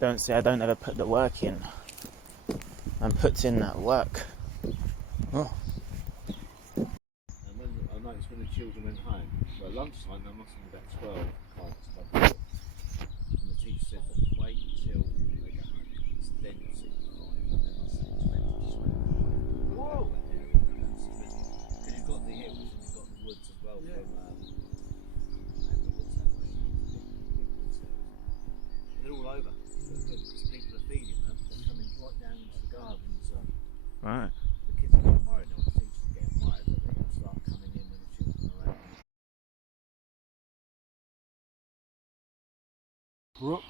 don't say I don't ever put the work in, and puts in that work. Oh. And when I noticed when the children went home, well, lunchtime there must have been about 12 kites above the door. And the teacher said, wait till they get home, then you'll see 5, and then I said 20 to 25. Whoa! Because you've got the hills and you've got the woods as well. Yeah. They're all over. Because people are feeding them. They're coming right down into the gardens. Right. The kids are getting worried now. The teachers are getting worried that they're going to start coming in when the children are around. Brook,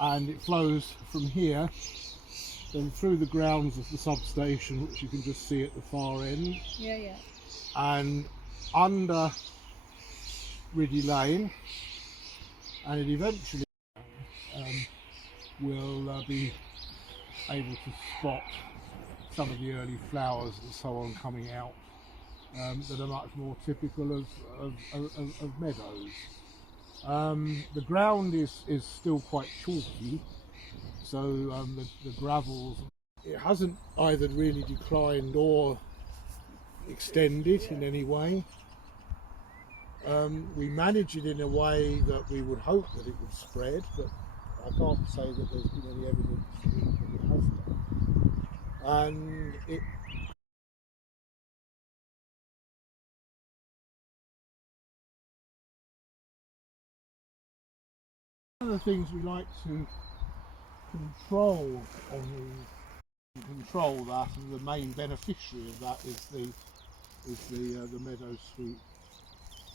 and it flows from here, then through the grounds of the substation, which you can just see at the far end. Yeah. And under Riddy Lane, and it eventually will be able to spot some of the early flowers and so on coming out that are much more typical of meadows. The ground is still quite chalky, so the gravels, it hasn't either really declined or extended in any way. We manage it in a way that we would hope that it would spread, but I can't say that there's been any evidence that it has done. And one of the things we like to control control that, and the main beneficiary of that is the meadow sweet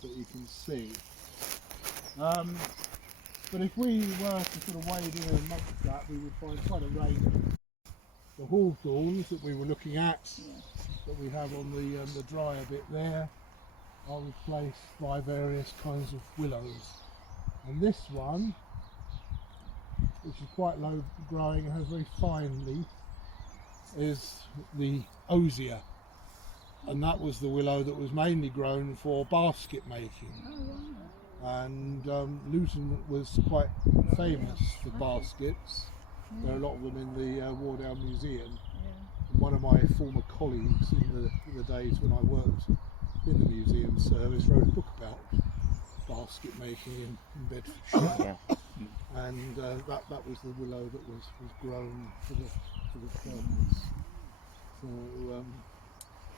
that you can see. But if we were to sort of wade in amongst that, we would find quite a range. The hawthorns that we were looking at, that we have on the drier bit there, are replaced by various kinds of willows. And this one, which is quite low growing and has very fine leaf, is the osier. And that was the willow that was mainly grown for basket making. And Luton was quite famous for baskets. There are a lot of them in the Wardown Museum. And one of my former colleagues in the days when I worked in the museum service wrote a book about basket making in Bedfordshire. And that was the willow that was grown for the purpose. So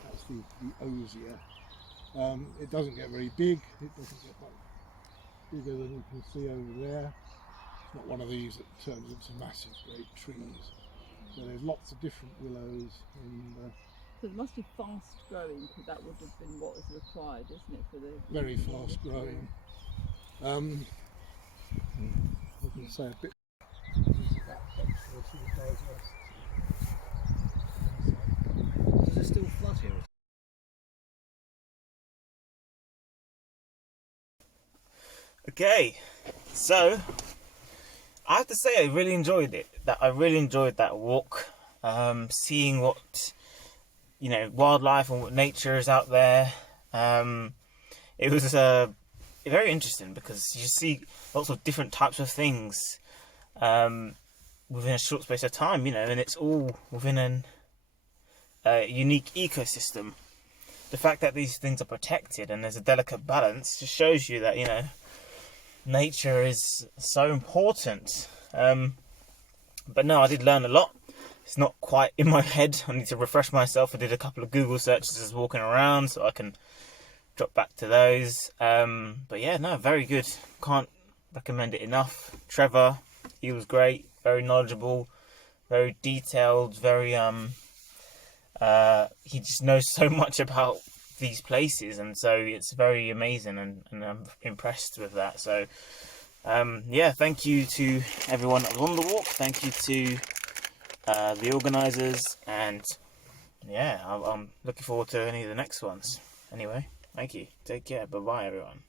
that's the osier. It doesn't get very big. It doesn't get much bigger than you can see over there. It's not one of these that turns into massive great trees. So there's lots of different willows. So it must be fast growing, because that would have been what was required, isn't it, for the... Very fast growing. I can say a bit. Does it still flood here? Okay, so I have to say I really enjoyed it. I really enjoyed that walk, seeing what wildlife and what nature is out there. It was very interesting because you see lots of different types of things within a short space of time, and it's all within a unique ecosystem. The fact that these things are protected and there's a delicate balance just shows you that nature is so important. But no, I did learn a lot. It's not quite in my head. I need to refresh myself. I did a couple of Google searches as walking around, so I can drop back to those. But yeah, no, very good. Can't recommend it enough. Trevor, he was great, very knowledgeable, very detailed, very he just knows so much about these places, and so it's very amazing, and I'm impressed with that. So yeah, thank you to everyone that was on the walk. Thank you to the organisers, and yeah, I'm looking forward to any of the next ones. Anyway, thank you. Take care. Bye bye, everyone.